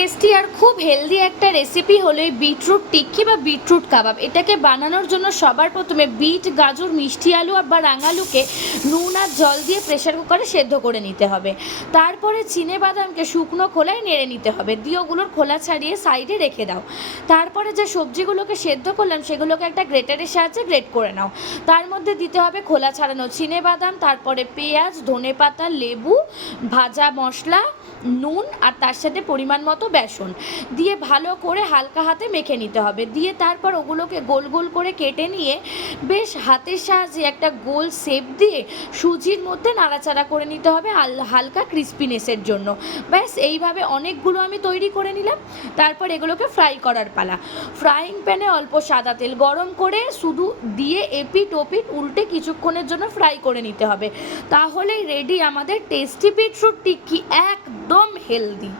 Tasty আর খুব healthy একটা recipe হলো এই বিটরুট টিক্কি বা বিটরুট কাবাব। এটাকে বানানোর জন্য সবার প্রথমে বিট, গাজর, মিষ্টি আলু বা রাঙালুকে নুন আর জল দিয়ে প্রেশার কুকারে সেদ্ধ করে নিতে হবে। তারপরে চিনেবাদামকে শুকনো খোলায় নেড়ে নিতে হবে, দিয়ে ওগুলোর খোলা ছাড়িয়ে সাইডে রেখে দাও। তারপরে যে সবজিগুলোকে সেদ্ধ করলাম সেগুলোকে একটা গ্রেটারের সাহায্যে গ্রেট করে নাও। তার মধ্যে দিতে হবে খোলা ছাড়ানো চিনেবাদাম, তারপরে পেঁয়াজ, ধনেপাতা, লেবু, ভাজা মশলা, নুন আর তার সাথে পরিমাণ মতো বেসন দিয়ে ভালো করে হালকা হাতে মেখে নিতে হবে। দিয়ে তারপর ওগুলোকে গোল গোল করে কেটে নিয়ে বেশ হাতের সাহায্যে একটা গোল শেপ দিয়ে সুজির মধ্যে নাড়াচাড়া করে নিতে হবে হালকা ক্রিস্পিনেসের জন্য। ব্যাস এইভাবে অনেকগুলো আমি তৈরি করে নিলাম। তারপর এগুলোকে ফ্রাই করার পালা। ফ্রাইং প্যানে অল্প সাদা তেল গরম করে শুধু দিয়ে এপিট ওপিট উল্টে কিছুক্ষণের জন্য ফ্রাই করে নিতে হবে। তাহলেই রেডি আমাদের টেস্টি বিটরুট টিক্কি, একদম হেলদি।